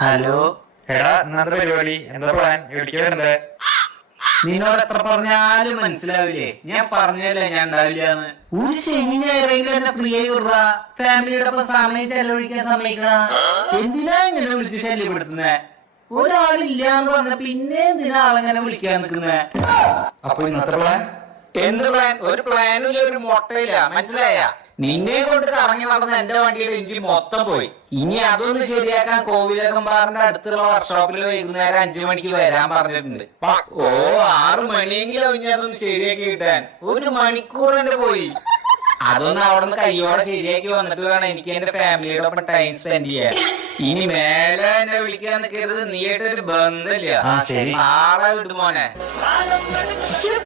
Hello എടാ ഇന്നത്തെ പരിപാടി. എന്താ പ്ലാൻ വിളിക്കാറുണ്ട് നിന്നോട് എത്ര പറഞ്ഞാലും മനസ്സിലാവില്ലേ? ഞാൻ പറഞ്ഞല്ലേ ഞാൻ ഉണ്ടാവില്ല ഒരു ശനി ഞായറെങ്കിലും എന്നെ ഫ്രീ ആയി വിടുക ഫാമിലിയുടെ ഒപ്പം സമയം ചെലവഴിക്കാൻ സമ്മതിക്കണ. എന്തിനാ ഇങ്ങനെ വിളിച്ച് ശല്യപ്പെടുത്തുന്നേ? ഒരാളില്ല എന്ന് പറഞ്ഞ പിന്നെ എന്തിനാ ആളെങ്ങനെ വിളിക്കാൻ നിൽക്കുന്നേ? അപ്പൊ ഇന്നത്തെ പ്ലാൻ എന്ത് പ്ലാൻ ഒരു പ്ലാനും ഒരു മുട്ടയില്ല മനസ്സിലായ? നിന്നെ കൊണ്ട് കറങ്ങി നടന്ന എന്റെ വണ്ടിയുടെ എഞ്ചിൻ മൊത്തം പോയി. ഇനി അതൊന്ന് ശരിയാക്കാൻ കോവിലകമ്പാറിന്റെ അടുത്തുള്ള വർക്ക്ഷോപ്പിൽ വൈകുന്നേരം അഞ്ചു മണിക്ക് വരാൻ പറഞ്ഞിട്ടുണ്ട്. ഓ ആറു മണിയെങ്കിലും ഇനി അതൊന്ന് ശരിയാക്കി കിട്ടാൻ. ഒരു മണിക്കൂർ എന്റെ പോയി. അതൊന്ന് അവിടെ നിന്ന് കയ്യോടെ ശരിയാക്കി വന്നിട്ട് വേണം എനിക്ക് എന്റെ ഫാമിലിയുടെ ഒപ്പം ടൈം സ്പെൻഡ് ചെയ്യാൻ. ഇനി മേലെ എന്നെ വിളിക്കാൻ നിൽക്കരുത്. നീയായിട്ടൊരു ബന്ധമില്ല. ആളെ വിടുമോനെ